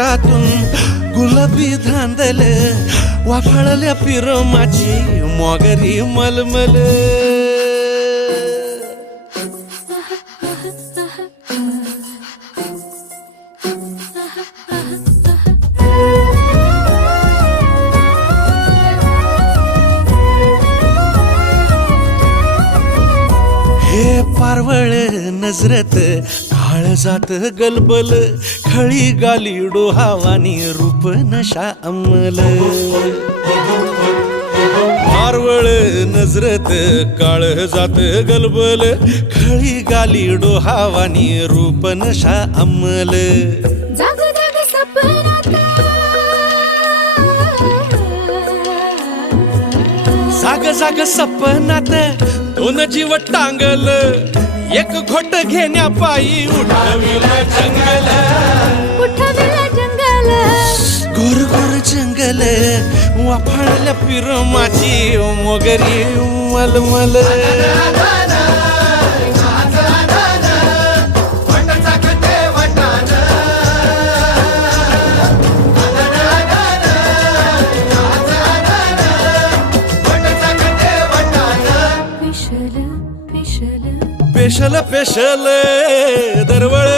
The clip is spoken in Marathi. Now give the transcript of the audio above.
पोटातून गुलाबी धांदल वाफाळल्या पिरमाची मोगरी मलमल. हे पारवळ नजरत काळजात गलबल खळी गाली डोहावानी रूप नशा अंमल. पारवळ नजरत काळजात गलबल खळी गाली डोहावानी रूप नशा अंमल. जाग जाग सपनात जाग जाग सपनात दोन जीव टांगल एक घोट घेण्या पायी उठविला जंगल. उठविला जंगल गोर गोर जंगल वाफाळल्या पिरमाची मोगरी मलमल. पेशल पेशल दरवळ